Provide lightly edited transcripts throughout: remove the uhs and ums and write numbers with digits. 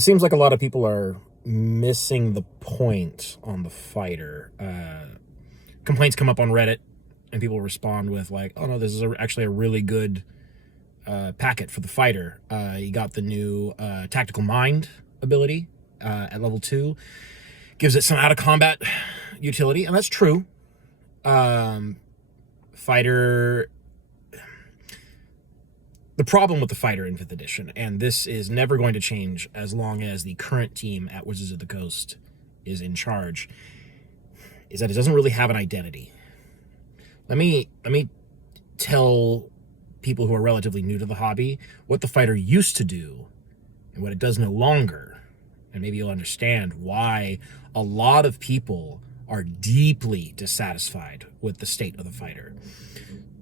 It seems like a lot of people are missing the point on the fighter. Complaints come up on Reddit, and people respond with like, "Oh no, this is actually a really good packet for the fighter. You got the new tactical mind ability at level 2, gives it some out of combat utility," and that's true. Fighter. The problem with the fighter in 5th edition, and this is never going to change as long as the current team at Wizards of the Coast is in charge, is that it doesn't really have an identity. Let me tell people who are relatively new to the hobby what the fighter used to do and what it does no longer, and maybe you'll understand why a lot of people are deeply dissatisfied with the state of the fighter.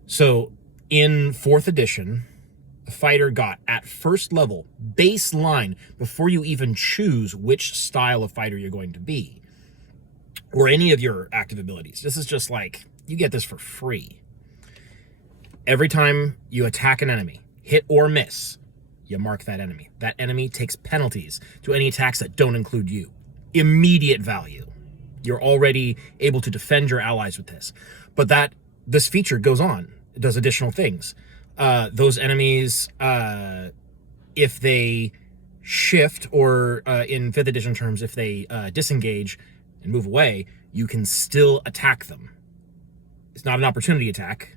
So in 4th edition, the fighter got, at first level, baseline, before you even choose which style of fighter you're going to be, or any of your active abilities. This is just like, you get this for free. Every time you attack an enemy, hit or miss, you mark that enemy. That enemy takes penalties to any attacks that don't include you. Immediate value. You're already able to defend your allies with this. But this feature goes on. It does additional things. Those enemies, if they shift, or in 5th edition terms, if they disengage and move away, you can still attack them. It's not an opportunity attack,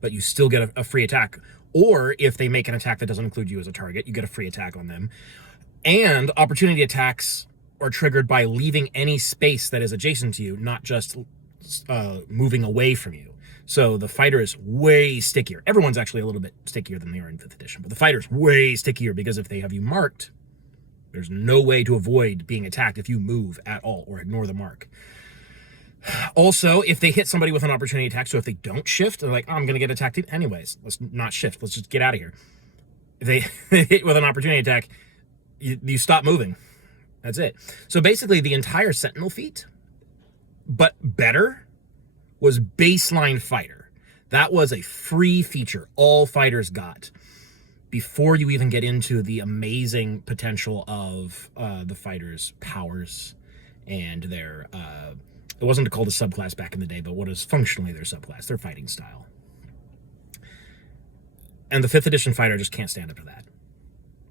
but you still get a free attack. Or if they make an attack that doesn't include you as a target, you get a free attack on them. And opportunity attacks are triggered by leaving any space that is adjacent to you, not just moving away from you. So the fighter is way stickier. Everyone's actually a little bit stickier than they are in 5th edition, but the fighter's way stickier because if they have you marked, there's no way to avoid being attacked if you move at all or ignore the mark. Also, if they hit somebody with an opportunity attack, so if they don't shift, they're like, oh, I'm going to get attacked anyways. Let's not shift. Let's just get out of here. If they hit with an opportunity attack, you stop moving. That's it. So basically, the entire Sentinel feat, but better, was baseline fighter. That was a free feature all fighters got before you even get into the amazing potential of the fighters' powers and their, it wasn't called a subclass back in the day, but what is functionally their subclass, their fighting style. And the 5th edition fighter just can't stand up to that.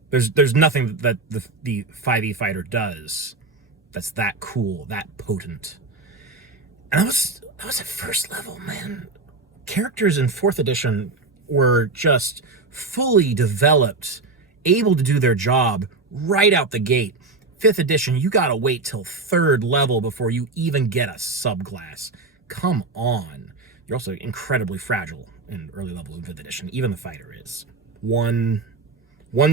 There's nothing that the 5e fighter does that's that cool, that potent. And that was at first level, man. Characters in 4th edition were just fully developed, able to do their job right out the gate. 5th edition, you gotta wait till 3rd level before you even get a subclass. Come on. You're also incredibly fragile in early levels in 5th edition. Even the fighter is. One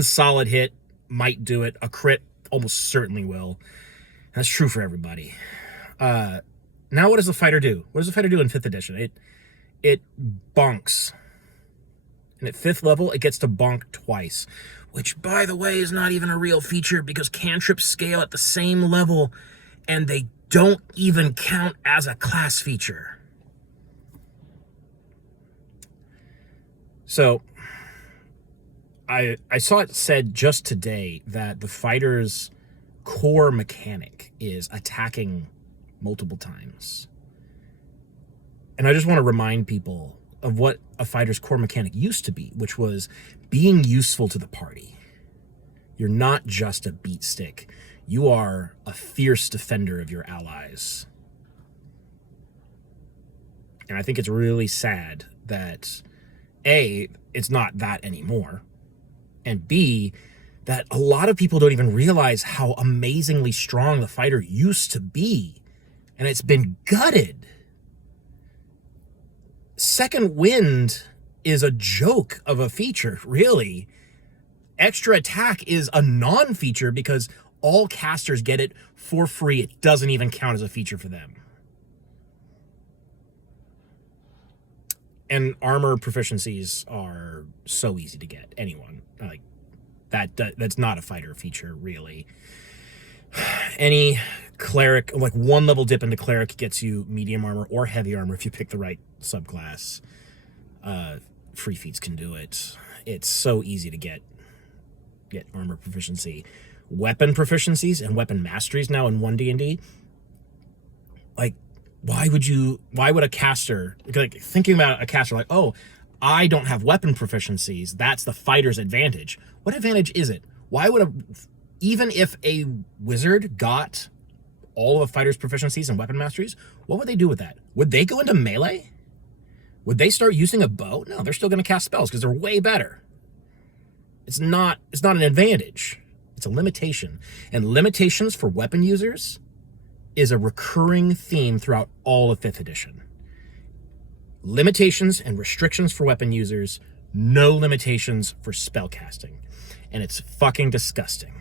solid hit might do it. A crit almost certainly will. That's true for everybody. Now what does the fighter do? What does the fighter do in 5th edition? It bonks. And at 5th level, it gets to bonk twice. Which, by the way, is not even a real feature because cantrips scale at the same level and they don't even count as a class feature. So, I saw it said just today that the fighter's core mechanic is attacking multiple times. And I just want to remind people of what a fighter's core mechanic used to be, which was being useful to the party. You're not just a beat stick. You are a fierce defender of your allies. And I think it's really sad that, A, it's not that anymore, and B, that a lot of people don't even realize how amazingly strong the fighter used to be, and it's been gutted. Second Wind is a joke of a feature, really. Extra attack is a non-feature because all casters get it for free. It doesn't even count as a feature for them. And armor proficiencies are so easy to get. Anyone, like, that's not a fighter feature, really. Any cleric, like 1 level dip into cleric gets you medium armor or heavy armor if you pick the right subclass. Free feats can do it. It's so easy to get. get armor proficiency. Weapon proficiencies and weapon masteries now in 1 D&D. Like, why would a caster, like, thinking about a caster, like, oh, I don't have weapon proficiencies, that's the fighter's advantage. What advantage is it? Why would even if a wizard got all of a fighter's proficiencies and weapon masteries, what would they do with that? Would they go into melee? Would they start using a bow? No, they're still going to cast spells because they're way better. It's not an advantage. It's a limitation. And limitations for weapon users is a recurring theme throughout all of 5th edition. Limitations and restrictions for weapon users, no limitations for spell casting. And it's fucking disgusting.